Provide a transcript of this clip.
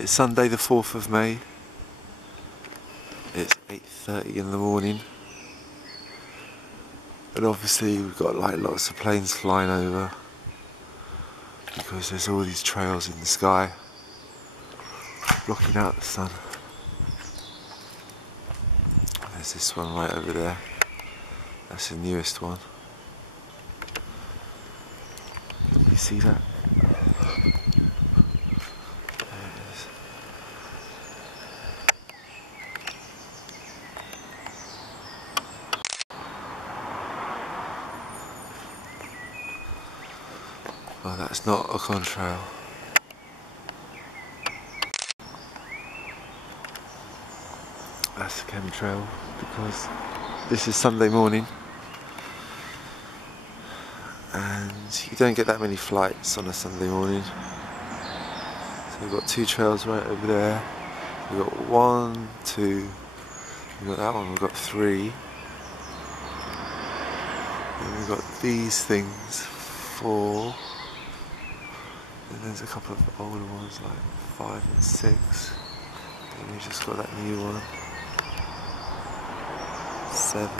It's Sunday the 4th of May. It's 8:30 in the morning. And obviously we've got like lots of planes flying over because there's all these trails in the sky blocking out the sun. There's this one right over there. That's the newest one. You see that? There it is. Oh, that's not a contrail. That's a chemtrail because this is Sunday morning and you don't get that many flights on a Sunday morning. So we've got two trails right over there. We've got 1, 2, we've got that one, we've got 3. And we've got these things, 4. And there's a couple of older ones like 5 and 6. And we've just got that new one. 7.